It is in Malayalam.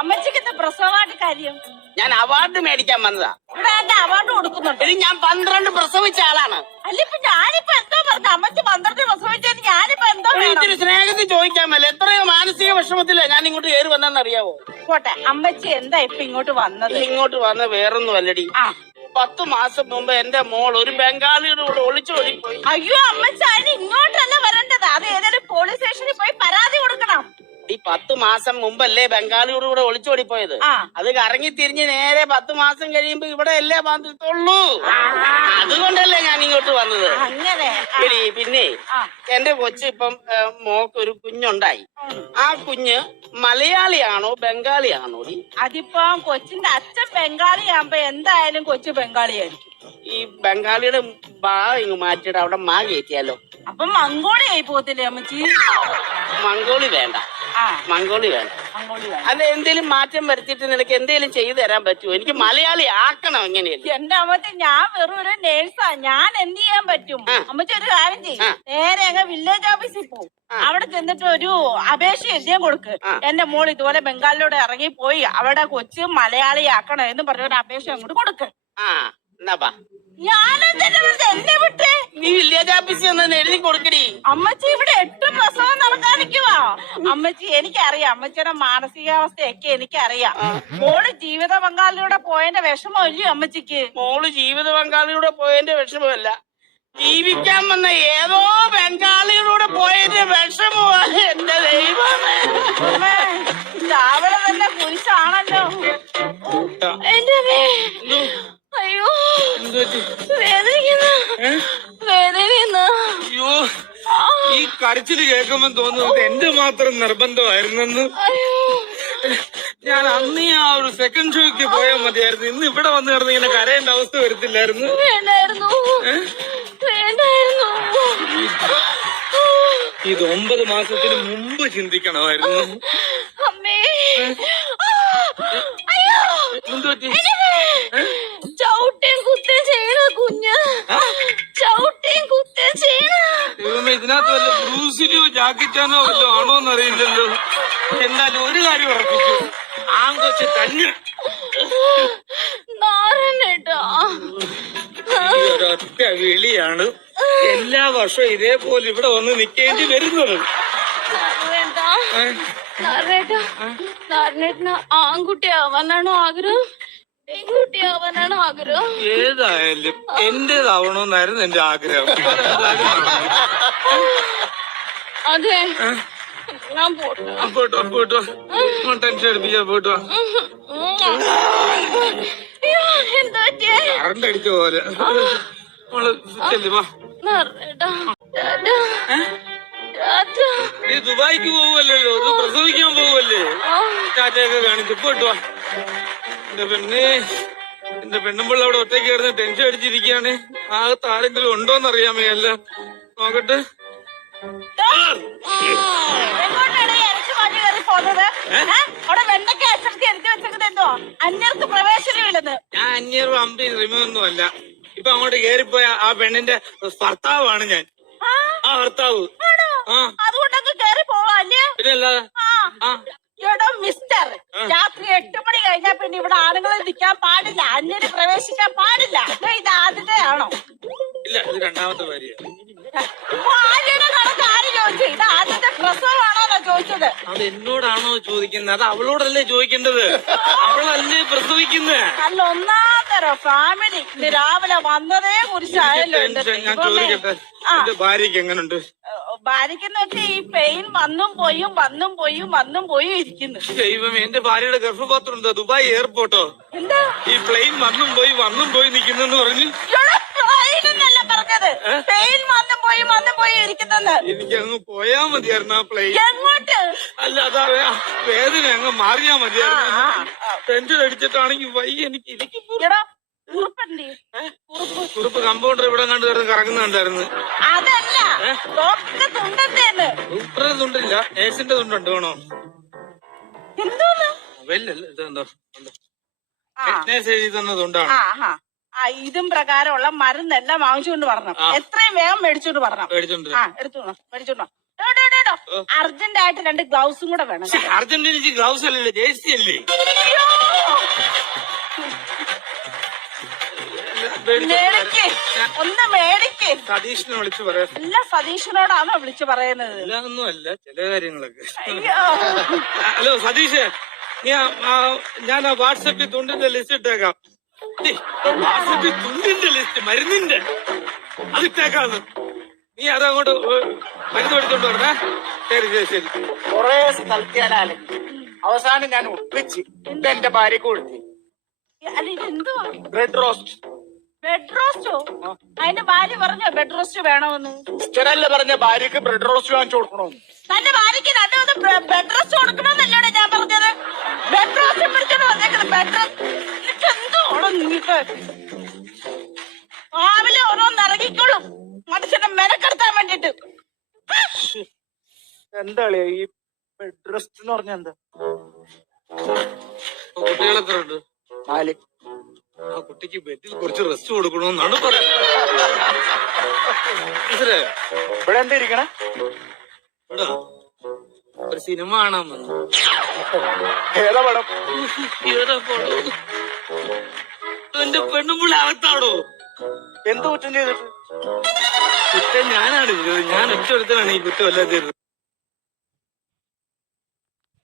അമ്മച്ചിക്ക് പ്രസവമായിട്ട് കാര്യം? ഞാൻ അവാർഡ് മേടിക്കാൻ വന്നതാ. ഇവിടെ എന്റെ അവാർഡ് കൊടുക്കുന്നുണ്ട്. ഞാൻ 12 പ്രസവിച്ച ആളാണ്. അല്ല, ഇപ്പൊ ഞാനിപ്പോ എന്തോ പറഞ്ഞു? അമ്മച്ചി 12 പ്രസവിച്ചത് ഞാനിപ്പോ എന്തോ? ഇത്തിരി സ്നേഹത്തിൽ ചോദിക്കാമല്ലോ. എത്രയോ മാനസിക വിഷമത്തില്ല ഞാൻ ഇങ്ങോട്ട് കയറി വന്നെന്നറിയാവോ? പോട്ടെ, അമ്മച്ചി എന്താ ഇപ്പൊ ഇങ്ങോട്ട് വന്നത്? ഇങ്ങോട്ട് വന്ന വേറൊന്നും അല്ലടി. 10 മാസം മുമ്പ് എന്റെ മോൾ ഒരു ബംഗാളിയുടെ കൂടെ ഒളിച്ചോടിപ്പോയി. അയ്യോ അമ്മച്ചി, അതിന് ഇങ്ങോട്ടല്ല വരേണ്ടത്. അത് ഏതൊരു പോലീസ് സ്റ്റേഷനിൽ പോയി പരാതി കൊടുക്കണം. ഈ 10 മാസം മുമ്പല്ലേ ബംഗാളിയുടെ കൂടെ ഒളിച്ചോടിപ്പോയത്. അത് കറങ്ങി തിരിഞ്ഞ് നേരെ 10 മാസം കഴിയുമ്പോ ഇവിടെ അല്ലേ വന്നിട്ടുള്ളൂ. അതുകൊണ്ടല്ലേ ഞാൻ ഇങ്ങോട്ട് വന്നത്. അങ്ങനെ പിന്നെ എന്റെ കൊച്ചു ഇപ്പം മോക്കൊരു കുഞ്ഞുണ്ടായി. ആ കുഞ്ഞ് മലയാളിയാണോ ബംഗാളിയാണോ? അതിപ്പോ കൊച്ചിന്റെ അച്ഛൻ ബംഗാളിയാകുമ്പോ എന്തായാലും കൊച്ചു ബംഗാളിയായിരിക്കും. ഈ ബംഗാളിയുടെ ബാ ഇങ്ങ് മാറ്റിയിട്ട് അവിടെ മാ കയറ്റിയാലോ? അപ്പൊ മംഗോളി ആയി പോകത്തില്ലേ അമ്മച്ചി? മംഗോളി വേണ്ട, മംഗോളി വേണ്ട. അത് എന്തേലും മാറ്റം വരുത്തിയിട്ട് നിനക്ക് എന്തേലും ചെയ്തു തരാൻ പറ്റുമോ? എനിക്ക് മലയാളി ആക്കണം. എങ്ങനെയല്ലേ? എന്റെ അമ്മച്ചി, ഞാൻ വെറും ഒരു നേഴ്സാ. ഞാൻ എന്ത് ചെയ്യാൻ പറ്റും? അമ്മച്ചി ഒരു കാര്യം ചെയ്യും, നേരെ അങ്ങ് വില്ലേജ് ഓഫീസിൽ പോകും. അവിടെ ചെന്നിട്ട് ഒരു അപേക്ഷ എഴുതിയാൻ കൊടുക്ക്. എന്റെ മോൾ ഇതുപോലെ ബംഗാളിലൂടെ ഇറങ്ങിപ്പോയി, അവിടെ കൊച്ചു മലയാളി ആക്കണം എന്ന് പറഞ്ഞ ഒരു അപേക്ഷ അങ്ങോട്ട് കൊടുക്ക്. എന്നെ വിട്ട് നീ വില്ലേജ് ഓഫീസിൽ ഒന്ന് എഴുതി കൊടുക്കടി. അമ്മച്ചി ഇവിടെ 8 പ്രസവം നടക്കാൻ നിൽക്കുവാ. അമ്മച്ചി എനിക്കറിയാം, അമ്മച്ചിയുടെ മാനസികാവസ്ഥയൊക്കെ എനിക്കറിയാം. മോള് ജീവിത പങ്കാളിലൂടെ പോയതിന്റെ വിഷമമല്ലയോ അമ്മച്ചിക്ക്? മോള് ജീവിത പങ്കാളിലൂടെ പോയതിന്റെ വിഷമമല്ല, ജീവിക്കാൻ വന്ന ഏതോ ബംഗാളിയിലൂടെ പോയതിന്റെ വിഷമമാണ്. എന്റെ ദൈവമേ, രാവിലെ തന്നെ കുരിശാണല്ലോ. എന്റെ അയ്യോ, വേദനിക്കുന്നു. അയ്യോ, ഈ കരച്ചില് കേൾക്കുമ്പോ തോന്നുന്നത് എന്റെ മാത്രം നിർബന്ധമായിരുന്നെന്ന്. ഞാൻ അന്ന് ആ ഒരു സെക്കൻഡ് ഷോയ്ക്ക് പോയാൽ മതിയായിരുന്നു. ഇന്ന് ഇവിടെ വന്ന് കിടന്ന് ഇങ്ങനെ കരയേണ്ട അവസ്ഥ വരത്തില്ലായിരുന്നു. ഇത് 9 മാസത്തിന് മുമ്പ് ചിന്തിക്കണമായിരുന്നു. ചവിട്ടേം കുത്തേം ചെയ്യണ കുഞ്ഞ്, ചവിട്ടേം കുത്തേം ചെയ്യണ. ഇതിനകത്ത് വല്ല ബ്രൂസിലിയോ ജാക്കിച്ചാനോ വല്ലോ ആണോന്നറിയില്ലല്ലോ. എന്തായാലും ഒരു കാര്യം ഉറപ്പിച്ചു, ആങ്കൊച്ച് തന്നെ. ഒരൊറ്റ വിളിയാണ് എല്ലാ വർഷവും ഇതേപോലെ ഇവിടെ വന്ന് നിൽക്കേണ്ടി വരുന്നത്. ആൺകുട്ടിയാവാനാണോ ആഗ്രഹം, പെൺകുട്ടിയാവാനാണോ ആഗ്രഹം? ഏതായാലും എന്റേതാവണമെന്നായിരുന്നു എന്റെ ആഗ്രഹം. അതെ, ഞാൻ പോട്ടോ പോട്ടോ, ടെൻഷൻ എടുപ്പിച്ചാ പോട്ടോ. കറണ്ട് അടിച്ച പോലെ നീ ദുബായിക്ക് പോവല്ലോ, ഇത് പ്രസവിക്കാൻ പോവല്ലേ? ടാറ്റയൊക്കെ കാണിച്ചു പോട്ടോ. എന്റെ പെണ്ണുമ്പോൾ അവിടെ ഒറ്റയ്ക്ക് കിടന്ന് ടെൻഷൻ അടിച്ചിരിക്കുകയാണ്. ആകത്ത് ആരെങ്കിലും ഉണ്ടോന്നറിയാമേ. അല്ല നോക്കട്ടെ. ഞാൻ അന്യർ അമ്പി റിമൊന്നും അല്ല. ഇപ്പൊ അങ്ങോട്ട് കേറിപ്പോയ ആ പെണ്ണിന്റെ ഭർത്താവാണ് ഞാൻ. ആ ഭർത്താവ്. അതുകൊണ്ടൊക്കെ കേറി പോവാല്ലേ? പിന്നല്ലാതെ. മിസ്റ്റർ, രാത്രി 8 മണി കഴിഞ്ഞാൽ പിന്നെ ഇവിടെ ആണുങ്ങളെ നിൽക്കാൻ പാടില്ല, അന്യന് പ്രവേശിക്കാൻ പാടില്ല. ഇത് ആദ്യത്തെ ആണോ? ഇല്ല, ഇത് രണ്ടാമത്തെ ഭാര്യയാണ്. ഭാര്യയുടെ കണക്ക് ആര് ചോദിച്ചു? ഇത് ആദ്യത്തെ പ്രസവമാണോന്നാ ചോദിച്ചത്. അത് എന്നോടാണോ ചോദിക്കുന്നത്? അത് അവളോടല്ലേ ചോദിക്കേണ്ടത്. അവളല്ലേ പ്രസവിക്കുന്നത്. അല്ല, ഒന്നാന്തരം ഫാമിലി. ഇന്ന് രാവിലെ വന്നതേ കുറിച്ചായല്ലോ. ഞാൻ ചോദിക്കട്ടെ, എന്റെ ഭാര്യക്ക് എങ്ങനുണ്ട്? ഭാര്യക്കെന്ന് വെച്ചാൽ ഈ പെയിൻ വന്നും പോയും ഇരിക്കുന്നു. ദൈവം, എന്റെ ഭാര്യയുടെ ഗർഭപാത്രം എന്താ ദുബായ് എയർപോർട്ടോ? എന്താ ഈ പ്ലെയിൻ വന്നും പോയി നിക്കുന്നെന്ന് പറഞ്ഞു. പറഞ്ഞത് പെയിൻ വന്നും പോയി ഇരിക്കുന്നെന്ന്. എനിക്ക് അങ്ങ് പോയാ മതിയായിരുന്നു ആ പ്ലെയിൻ. എങ്ങോട്ട്? അല്ല, അതാ വേദന അങ്ങ് മാറിയാ മതിയായിരുന്നു. ടെൻഷൻ അടിച്ചിട്ടാണെങ്കിൽ വയ്യ എനിക്ക്. കുറുപ്പ് കമ്പൗണ്ടർ ഇവിടെ കണ്ടു കിടന്ന് കറങ്ങുന്നുണ്ടായിരുന്നു. അതല്ല, ഡോക്ടറുടെ തുണ്ടെന്തേന്ന്? ഡോക്ടറുടെ തുണ്ടില്ല, നേഴ്സിന്റെ തുണ്ടുണ്ട്. വേണോ? എന്തോന്ന്? വെല്ലല്ലോ, ഇതെന്തോ നേഴ്സ് എഴുതി തന്ന തുണ്ടാണ്. ഇതും പ്രകാരമുള്ള മരുന്നെല്ലാം വാങ്ങിച്ചുകൊണ്ട് വരണം. എത്രയും വേഗം മേടിച്ചോണ്ട് വരണം. മേടിച്ചോണ്ടോ അർജന്റ് ആയിട്ട് 2 ഗ്ലൗസും കൂടെ വേണം. അർജന്റീന ഗ്ലൗസ് അല്ലല്ലേ, ജേഴ്സി അല്ലേ? മേടിക്ക്, ഒന്ന് മേടിക്ക്. സതീഷിനെ വിളിച്ചു പറയാം. അല്ല, സതീഷിനോടാണോ വിളിച്ചു പറയുന്നത്? എല്ലാമൊന്നും അല്ല, ചില കാര്യങ്ങളൊക്കെ. അയ്യോ, ഹലോ സതീഷ്, ഞാൻ ആ വാട്സപ്പിൽ തുണ്ടിന്റെ ലിസ്റ്റ് ഇട്ടേക്കാം. വാട്സപ്പിൽ തുണ്ടിന്റെ ലിസ്റ്റ്, മരുന്നിന്റെ അതിട്ടേക്കാന്ന്. നീ അതങ്ങോട്ട് മരുന്ന് മേടിച്ചോണ്ട് പറഞ്ഞേ. ശരി. കൊറേ സ്ഥലത്തിയാലും അവസാനം ഞാൻ ഒപ്പിച്ച് എന്റെ ഭാര്യക്ക് കൊടുത്തു. അല്ല ഇതെന്തുവാ? Bread roast. ബെഡ് റോസ്റ്റോ? അതിന്റെ ഭാര്യ പറഞ്ഞോ ബെഡ് റോസ്റ്റ് വേണമെന്ന്? ഇഷ്ടല്ലേ പറഞ്ഞ ഭാര്യക്ക് ബ്രെഡ് റോസ്റ്റ് വാങ്ങിച്ചു കൊടുക്കണമെന്ന്. തന്റെ ഭാര്യക്ക് 2 ബെഡ് റോസ്റ്റ് കൊടുക്കണമെന്നല്ലോടെ ഞാൻ പറഞ്ഞത്. ബെഡ് റോസ്റ്റ് പിടിച്ചോണ്ട് വന്നേക്കുന്നത്. ബെഡ് റോസ്റ്റ് എന്തോളോ നിങ്ങൾക്ക്? രാവിലെ ഓരോന്ന് ഇറങ്ങിക്കോളും മനുഷ്യനെ മെനക്കെടുത്താൻ വേണ്ടിട്ട്. എന്താ ഈ ബെഡ് റെസ്റ്റ് എന്ന് പറഞ്ഞ എന്താ? കുട്ടികളെത്ര ഉണ്ട്? 4. ആ കുട്ടിക്ക് ബെഡിൽ കുറച്ച് റെസ്റ്റ് കൊടുക്കണമെന്നാണ് പറയുന്നത്. ഇവിടെ എന്താ ഇരിക്കണേ? ഇവിടെ ഒരു സിനിമ കാണാൻ വന്നു. ഏതാ പടം? ഏതാ പടം? എന്റെ പെണ്ണുമ്പിള്ള അകത്താടോ. എന്ത് കുറ്റം ചെയ്തിട്ട്? കുറ്റം ഞാനാണ് ചെയ്തത്. ഞാൻ ഒറ്റ ഒരുത്തനാണ് ഈ കുറ്റം എല്ലാം ചെയ്തത്.